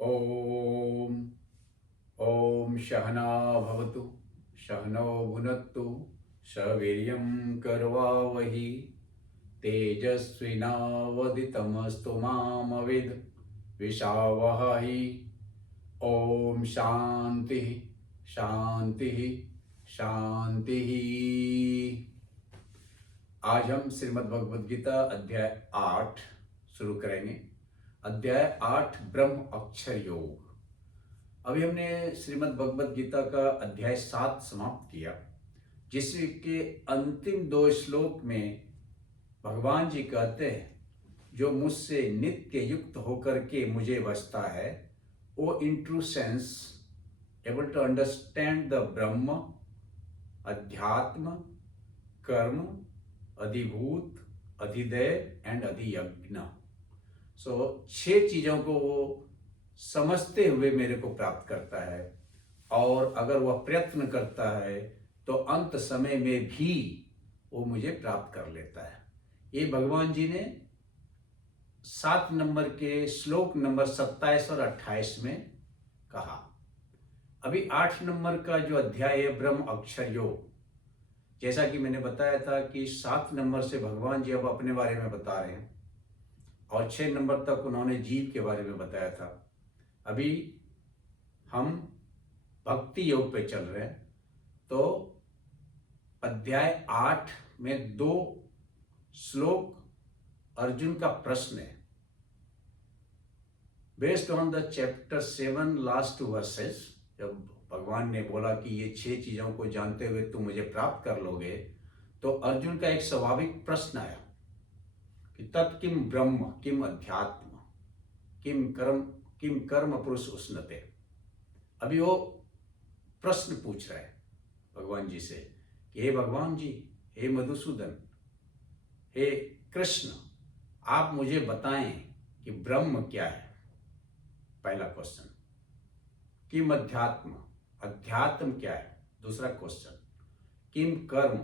ॐ ॐ सहना भवतु सहनौ भुनक्तु सवीर्यं करवावहि तेजस्विनावदितमस्तु विशावहहि। ओम शांति शांति शांति। आज हम श्रीमद् भगवद गीता अध्याय 8 शुरू करेंगे। अध्याय 8 ब्रह्म अक्षर योग। अभी हमने श्रीमद् भगवद गीता का अध्याय 7 समाप्त किया, जिसके अंतिम 2 श्लोक में भगवान जी कहते हैं, जो मुझसे नित्य युक्त होकर के मुझे बसता है, वो in true sense able to understand the Brahm, adhyatma, कर्म, अधिभूत, अधिदैव एंड अधियज्ञ। सो 6 चीजों को वो समझते हुए मेरे को प्राप्त करता है, और अगर वह प्रयत्न करता है तो अंत समय में भी वो मुझे प्राप्त कर लेता है। ये भगवान जी ने 7 नंबर के श्लोक नंबर 27 और 28 में कहा। अभी 8 नंबर का जो अध्याय है ब्रह्म अक्षर योग, जैसा कि मैंने बताया था कि 7 नंबर से भगवान जी अब अपने बारे में बता रहे हैं, और 6 नंबर तक उन्होंने जीव के बारे में बताया था। अभी हम भक्ति योग पे चल रहे हैं। तो अध्याय 8 में 2 श्लोक अर्जुन का प्रश्न है। Based on the chapter 7 last versus, जब भगवान ने बोला कि ये 6 चीजों को जानते हुए तुम मुझे प्राप्त कर लोगे, तो अर्जुन का एक स्वाभाविक प्रश्न आया कि तत् किम ब्रह्म किम अध्यात्म किम कर्म पुरुष उष्णते। अभी वो प्रश्न पूछ रहा है भगवान जी से कि हे भगवान जी, हे मधुसूदन, हे कृष्ण, आप मुझे बताएं कि ब्रह्म क्या है। पहला क्वेश्चन। किम अध्यात्म, अध्यात्म क्या है। दूसरा क्वेश्चन। किम कर्म,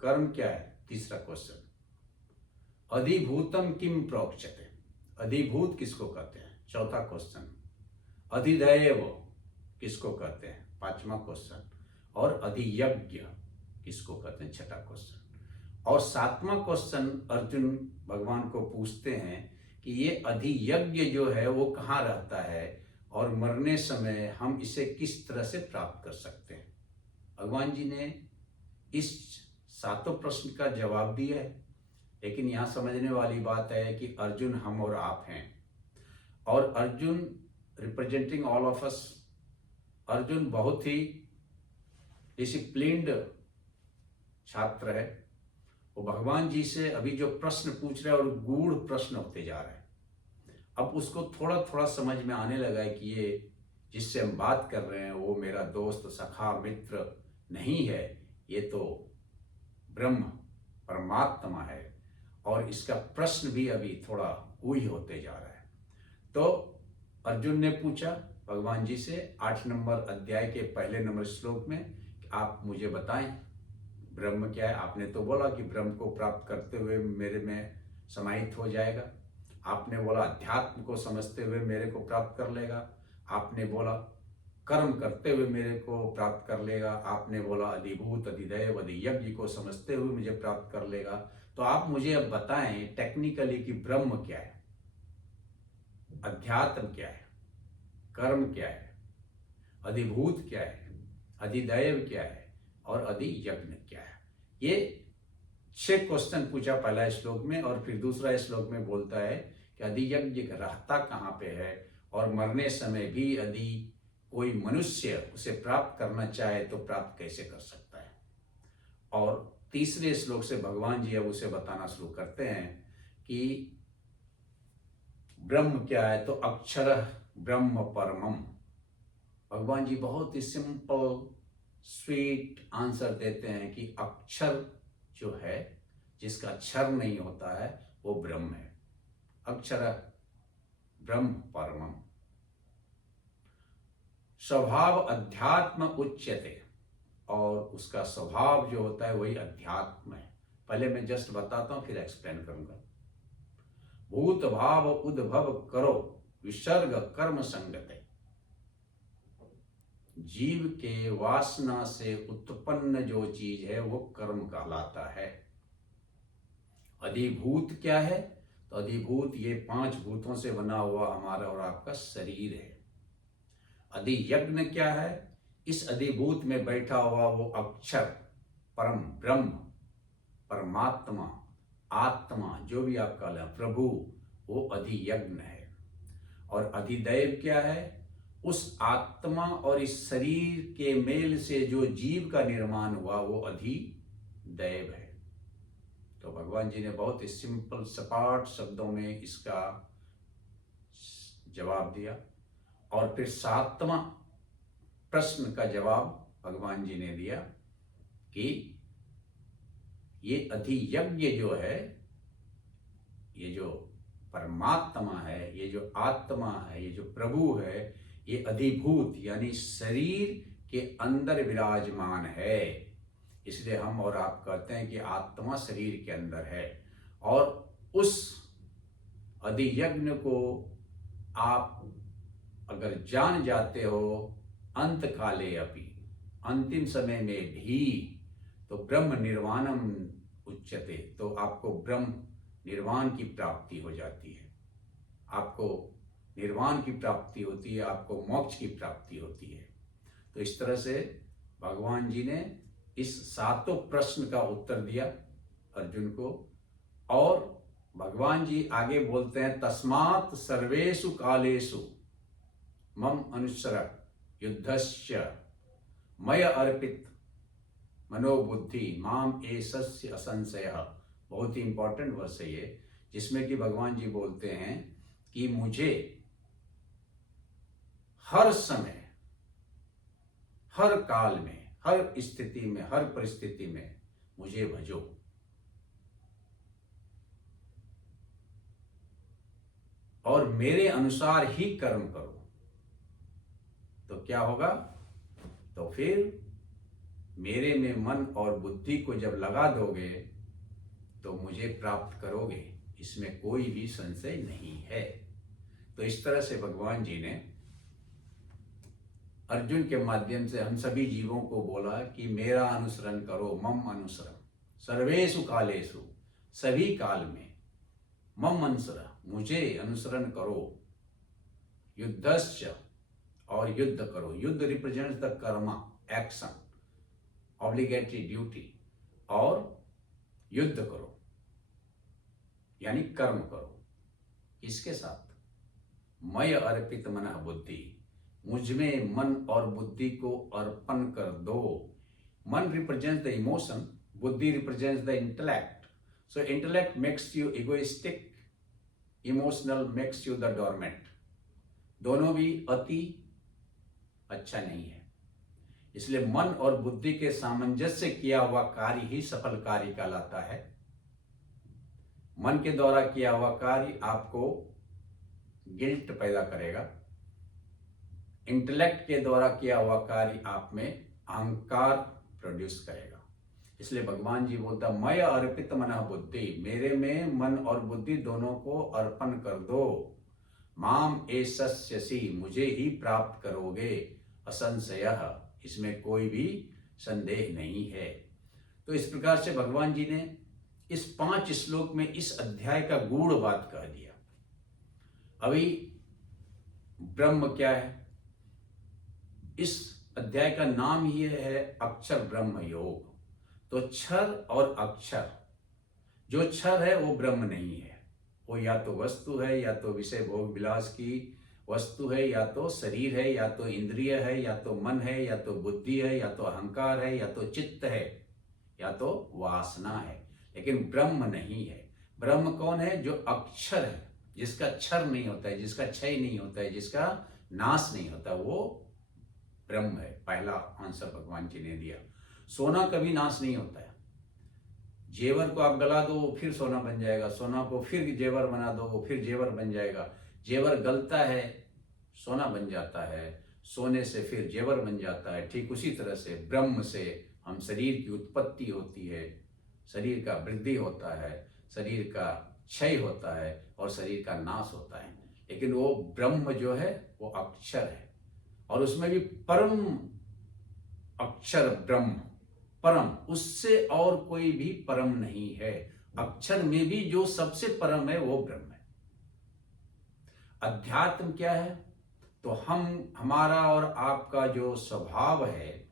कर्म क्या है। तीसरा क्वेश्चन। अधिभूतम किम प्रोक्षते, अधिभूत किसको कहते हैं। चौथा क्वेश्चन। अधिदैव किसको कहते हैं। 5वां क्वेश्चन। और अधियज्ञ किसको कहते हैं। 6ठा क्वेश्चन। और 7वां क्वेश्चन अर्जुन भगवान को पूछते हैं कि ये अधियज्ञ जो है वो कहाँ रहता है, और मरने समय हम इसे किस तरह से प्राप्त कर सकते हैं। भगवान जी ने इस 7 प्रश्न का जवाब दिया है। लेकिन यहाँ समझने वाली बात है कि अर्जुन हम और आप हैं, और Arjun representing all of us. Arjun बहुत ही डिसिप्लिन्ड छात्र है। वो भगवान जी से अभी जो प्रश्न पूछ रहे हैं और गूढ़ प्रश्न होते जा रहे हैं, अब उसको थोड़ा थोड़ा समझ में आने लगा है कि ये जिससे हम बात कर रहे हैं वो मेरा दोस्त, सखा, मित्र नहीं है, ये तो ब्रह्म परमात्मा है। और इसका प्रश्न भी अभी थोड़ा ऊही होते जा रहा है। तो अर्जुन ने पूछा भगवान जी से 8 नंबर अध्याय के पहले नंबर श्लोक में, आप मुझे बताएं ब्रह्म क्या है। आपने तो बोला कि ब्रह्म को प्राप्त करते हुए मेरे में समाहित हो जाएगा। आपने बोला अध्यात्म को समझते हुए मेरे को प्राप्त कर लेगा। आपने बोला कर्म करते हुए मेरे को प्राप्त कर लेगा। आपने बोला अधिभूत, अधिदैव, अधियज्ञ को समझते हुए मुझे प्राप्त कर लेगा। तो आप मुझे अब बताएं टेक्निकली कि ब्रह्म क्या है, अध्यात्म क्या है, कर्म क्या है, अधिभूत क्या है, अधिदैव क्या है, और अधियज्ञ क्या है। ये 6 क्वेश्चन पूछा पहला श्लोक में, और फिर दूसरा श्लोक में बोलता है कि अधियज्ञ रहता कहाँ पे है, और मरने समय भी यदि कोई मनुष्य उसे प्राप्त करना चाहे तो प्राप्त कैसे कर सकता है। और तीसरे श्लोक से भगवान जी अब उसे बताना शुरू करते हैं कि ब्रह्म क्या है। तो अक्षर ब्रह्म परमम। भगवान जी बहुत ही सिंपल स्वीट आंसर देते हैं कि अक्षर जो है, जिसका क्षर नहीं होता है, वो ब्रह्म है। अक्षर ब्रह्म परमम। स्वभाव अध्यात्म उच्यते, और उसका स्वभाव जो होता है वही अध्यात्म है। पहले मैं जस्ट बताता हूं, फिर एक्सप्लेन करूंगा। भूत भाव उद्भव करो विसर्ग कर्म संगते। जीव के वासना से उत्पन्न जो चीज है वो कर्म कहलाता है। अधिभूत क्या है? तो अधिभूत ये 5 भूतों से बना हुआ हमारा और आपका शरीर है। अधियज्ञ क्या है? इस अधिभूत में बैठा हुआ वो अक्षर, परम ब्रह्म, परमात्मा, आत्मा, जो भी आप कह लें, प्रभु, वो अधियज्ञ है। और अधिदैव क्या है? उस आत्मा और इस शरीर के मेल से जो जीव का निर्माण हुआ वो अधिदैव है। तो भगवान जी ने बहुत ही सिंपल सपाट शब्दों में इसका जवाब दिया। और फिर 7वां प्रश्न का जवाब भगवान जी ने दिया कि ये अधियज्ञ जो है, ये जो परमात्मा है, ये जो आत्मा है, ये जो प्रभु है, ये अधिभूत यानी शरीर के अंदर विराजमान है। इसलिए हम और आप कहते हैं कि आत्मा शरीर के अंदर है। और उस अधियज्ञ को आप अगर जान जाते हो अंत काले अपि, अंतिम समय में भी, तो ब्रह्म निर्वाणम उच्यते, तो आपको ब्रह्म निर्वाण की प्राप्ति हो जाती है। आपको निर्वाण की प्राप्ति होती है, आपको मोक्ष की प्राप्ति होती है। तो इस तरह से भगवान जी ने इस 7 प्रश्न का उत्तर दिया अर्जुन को। और भगवान जी आगे बोलते हैं, तस्मात् सर्वेषु कालेषु मम अनुसर युद्धस्य मय अर्पित मनोबुद्धि माम एषस्य असंशयः। बहुत ही इंपॉर्टेंट वर्ष है ये, जिसमें कि भगवान जी बोलते हैं कि मुझे हर समय, हर काल में, हर स्थिति में, हर परिस्थिति में मुझे भजो। और मेरे अनुसार ही कर्म करो। तो क्या होगा? तो फिर मेरे में मन और बुद्धि को जब लगा दोगे तो मुझे प्राप्त करोगे, इसमें कोई भी संशय नहीं है। तो इस तरह से भगवान जी ने अर्जुन के माध्यम से हम सभी जीवों को बोला कि मेरा अनुसरण करो, मम अनुसरण सर्वेषु कालेषु, सभी काल में, मम अनुसरण, मुझे अनुसरण करो, युद्धस्य, और युद्ध करो। युद्ध represents the Karma, action, obligatory duty, और युद्ध करो यानी कर्म करो। इसके साथ मय अर्पित मनः बुद्धि, मुझ में मन और बुद्धि को अर्पण कर दो। Mann represents the emotion, buddhi represents the intellect. So intellect makes you egoistic, emotional makes you the dormant. दोनों भी अति अच्छा नहीं है। इसलिए मन और बुद्धि के सामंजस्य किया हुआ कार्य ही सफल कार्य कहलाता है। मन के द्वारा किया हुआ कार्य आपको गिल्ट पैदा करेगा। इंटेलेक्ट के द्वारा किया हुआ कार्य आप में अहंकार प्रोड्यूस करेगा। इसलिए भगवान जी बोलता, मय अर्पित मनः बुद्धि, मेरे में मन और बुद्धि दोनों को अर्पण कर दो। माम एषस्यसि, मुझे ही प्राप्त करोगे, असंशयः, इसमें कोई भी संदेह नहीं है। तो इस प्रकार से भगवान जी ने इस 5 श्लोक में इस अध्याय का गूढ़ बात कह दिया। अभी ब्रह्म क्या है? इस अध्याय का नाम ही है अक्षर ब्रह्म योग। तो क्षर और अक्षर, जो क्षर है वो ब्रह्म नहीं है। वो या तो वस्तु है, या तो विषय भोग विलास की वस्तु है, या तो शरीर है, या तो इंद्रिय है, या तो मन है, या तो बुद्धि है, या तो अहंकार है, या तो चित्त है, या तो वासना है, लेकिन ब्रह्म नहीं है। ब्रह्म कौन है? जो अक्षर है, जिसका क्षर नहीं होता है, जिसका क्षय नहीं होता है, जिसका नाश नहीं होता, वो ब्रह्म है। पहला आंसर भगवान जी ने दिया। सोना कभी नाश नहीं होता है। जेवर को आप गला दो फिर सोना बन जाएगा, सोना को फिर जेवर बना दो वो फिर जेवर बन जाएगा। जेवर गलता है, सोना बन जाता है, सोने से फिर जेवर बन जाता है। ठीक उसी तरह से ब्रह्म से हम शरीर की उत्पत्ति होती है, शरीर का वृद्धि होता है, शरीर का क्षय होता है और शरीर का नाश होता है। लेकिन वो ब्रह्म जो है वो अक्षर है, और उसमें भी परम अक्षर ब्रह्म, परम, उससे और कोई भी परम नहीं है। अक्षर में भी जो सबसे परम है वो ब्रह्म है। अध्यात्म क्या है? तो हमारा और आपका जो स्वभाव है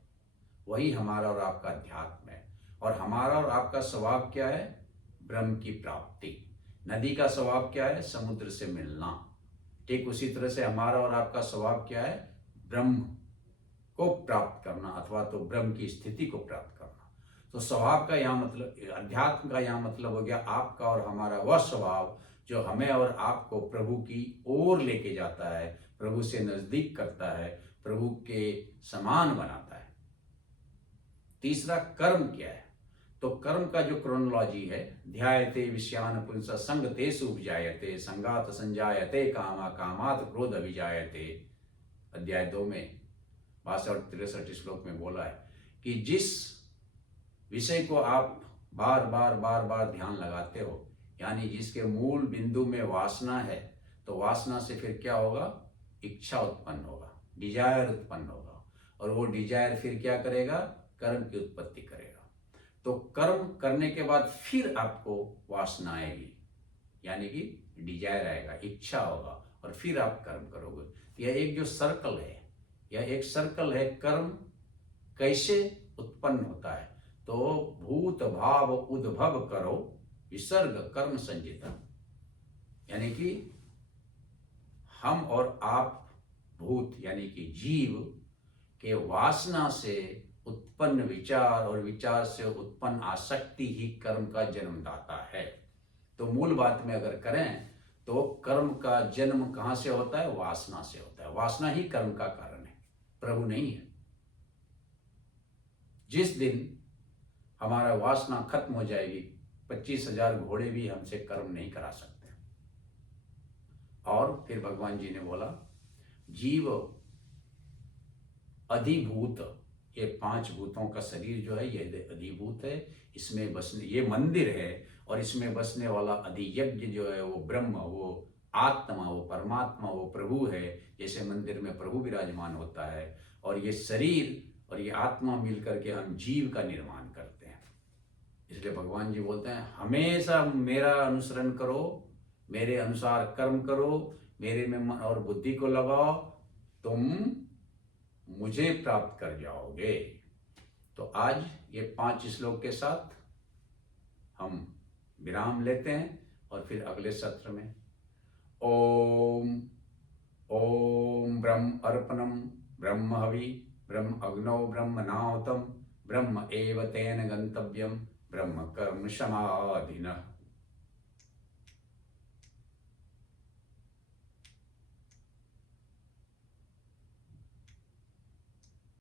वही हमारा और आपका अध्यात्म है। और हमारा और आपका स्वभाव क्या है? ब्रह्म की प्राप्ति। नदी का स्वभाव क्या है? समुद्र से मिलना। ठीक उसी तरह से हमारा और आपका स्वभाव क्या है? ब्रह्म को प्राप्त करना, अथवा तो ब्रह्म की स्थिति को प्राप्त करना। तो स्वभाव का यहाँ मतलब, अध्यात्म का यहाँ मतलब हो गया आपका और हमारा वह स्वभाव जो हमें और आपको प्रभु की ओर लेके जाता है, प्रभु से नजदीक करता है, प्रभु के समान बनाता है। तीसरा कर्म क्या है? तो कर्म का जो क्रोनोलॉजी है, ध्यायते विषयान पुंस संगतेषु उपजायते संगात संजायते कामा कामात क्रोध अभिजायते। अध्याय 2 में 62 और 63 श्लोक में बोला है कि जिस विषय को आप बार बार ध्यान लगाते हो, यानी जिसके मूल बिंदु में वासना है, तो वासना से फिर क्या होगा? इच्छा उत्पन्न होगा, डिजायर उत्पन्न होगा, और वो डिजायर फिर क्या करेगा? कर्म की उत्पत्ति करेगा। तो कर्म करने के बाद फिर आपको वासना आएगी, यानी कि डिजायर आएगा, इच्छा होगा, और फिर आप कर्म करोगे। यह एक जो सर्कल है, यह एक सर्कल है। कर्म कैसे उत्पन्न होता है? तो भूत भाव उद्भव करो विसर्ग कर्म संजिता, यानी कि हम और आप भूत यानी कि जीव के वासना से उत्पन्न विचार और विचार से उत्पन्न आसक्ति ही कर्म का जन्मदाता है। तो मूल बात में अगर करें तो कर्म का जन्म कहाँ से होता है? वासना से होता है। वासना ही कर्म का कारण है, प्रभु नहीं है। जिस दिन हमारा वासना खत्म हो जाएगी, 25,000 घोड़े भी हमसे कर्म नहीं करा सकते। और फिर भगवान जी ने बोला, जीव अधिभूत, ये 5 भूतों का शरीर जो है ये अधिभूत है, इसमें बसने, ये मंदिर है, और इसमें बसने वाला अधियज्ञ जो है वो ब्रह्म, वो आत्मा, वो परमात्मा, वो प्रभु है। जैसे मंदिर में प्रभु विराजमान होता है, और ये शरीर और ये आत्मा मिलकर के हम जीव का निर्माण करते हैं। इसलिए भगवान जी बोलते हैं हमेशा मेरा अनुसरण करो, मेरे अनुसार कर्म करो, मेरे में मन और बुद्धि को लगाओ, तुम मुझे प्राप्त कर जाओगे। तो आज ये 5 श्लोक के साथ हम विराम लेते हैं, और फिर अगले सत्र में ओम ओम ब्रह्म अर्पणम ब्रह्म हवि ब्रह्म अग्नौ ब्रह्म नाहुतम ब्रह्म एव तेन गंतव्यम ब्रह्म कर्म समाधिनः।